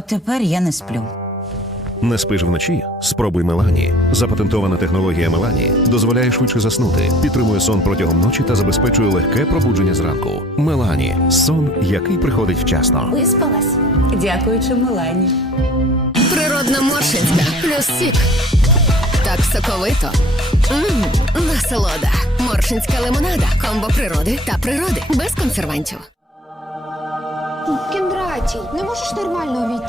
От тепер я не сплю. Не спиш вночі? Спробуй Мелані. Запатентована технологія Мелані дозволяє швидше заснути, підтримує сон протягом ночі та забезпечує легке пробудження зранку. Мелані сон, який приходить вчасно. Виспалась. Дякуючи Мелані. Природна моршинська плюс сік. Так соковито. Мм, насолода. Моршинська лимонада. Комбо природи та природи. Без консервантів. Кіндратій, не можеш нормально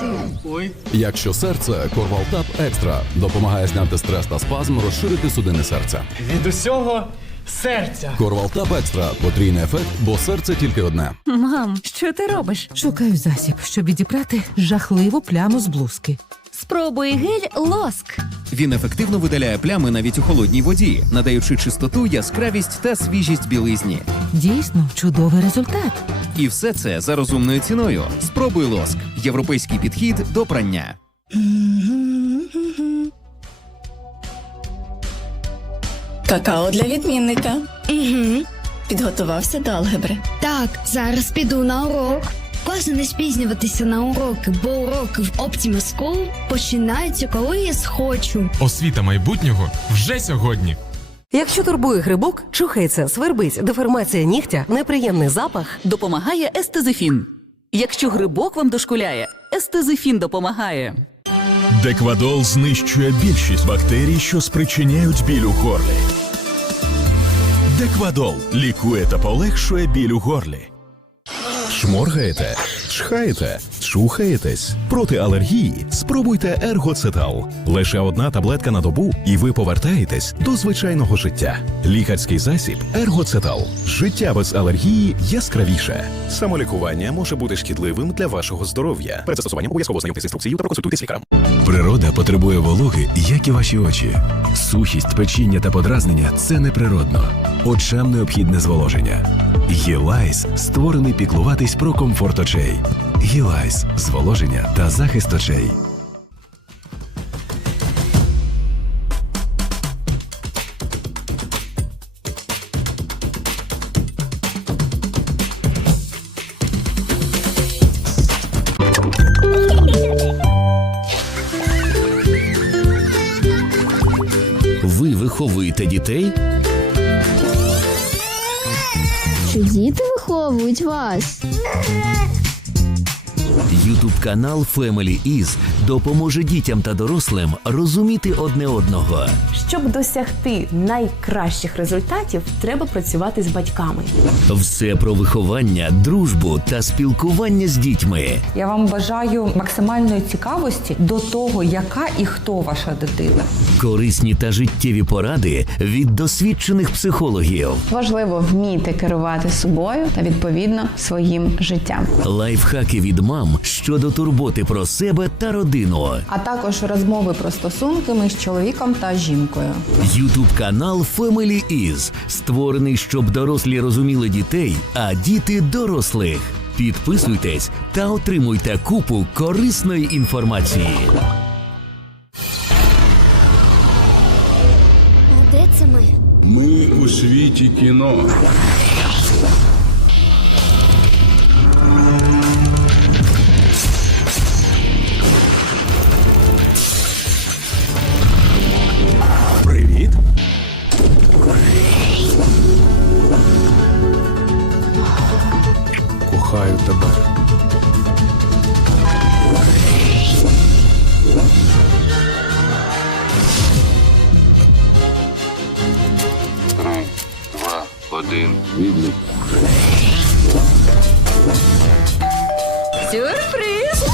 увійти. Якщо серце, Корвалтап Екстра допомагає зняти стрес та спазм, розширити судини серця. Від усього серця. Корвалтап Екстра потрійний ефект, бо серце тільки одне. Мам, що ти робиш? Шукаю засіб, щоб відібрати жахливу пляму з блузки. Спробуй гель лоск. Він ефективно видаляє плями навіть у холодній воді, надаючи чистоту, яскравість та свіжість білизні. Дійсно, чудовий результат. І все це за розумною ціною. Спробуй лоск. Європейський підхід до прання. Какао для відмінника. Угу. Підготувався до алгебри. Так, зараз піду на урок. Класно не спізнюватися на уроки, бо уроки в Optima School починаються, коли я схочу. Освіта майбутнього вже сьогодні. Якщо турбує грибок, чухається, свербить, деформація нігтя, неприємний запах. Допомагає естезифін. Якщо грибок вам дошкуляє, естезифін допомагає. Деквадол знищує більшість бактерій, що спричиняють біль у горлі. Деквадол лікує та полегшує біль у горлі. Шморгаєте, чхаєте, чухаєтесь. Проти алергії спробуйте ергоцетал. Лише одна таблетка на добу, і ви повертаєтесь до звичайного життя. Лікарський засіб ергоцетал. Життя без алергії яскравіше. Самолікування може бути шкідливим для вашого здоров'я. Перед застосуванням обов'язково знайомтесь з інструкцією та проконсультуйтесь лікарем. Природа потребує вологи, як і ваші очі. Сухість, печіння та подразнення це неприродно. Очам необхідне зволоження. Гілайс створений піклуватись про комфорт очей. Гілайс зволоження та захист очей. Ви виховуєте дітей? Чи діти виховують вас? Ютуб канал Family Is допоможе дітям та дорослим розуміти одне одного. Щоб досягти найкращих результатів, треба працювати з батьками. Все про виховання, дружбу та спілкування з дітьми. Я вам бажаю максимальної цікавості до того, яка і хто ваша дитина. Корисні та життєві поради від досвідчених психологів. Важливо вміти керувати собою та відповідно своїм життям. Лайфхаки від мам щодо турботи про себе та родину. А також розмови про стосунки між чоловіком та жінкою. Ютуб канал Family Is створений, щоб дорослі розуміли дітей, а діти дорослих. Підписуйтесь та отримуйте купу корисної інформації. Де це ми? Ми у світі кіно. Сюрприз!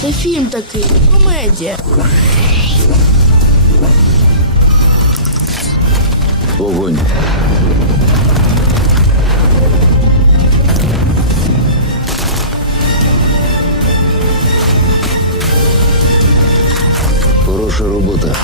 Це фільм такий, комедія. Огонь. Хороша робота.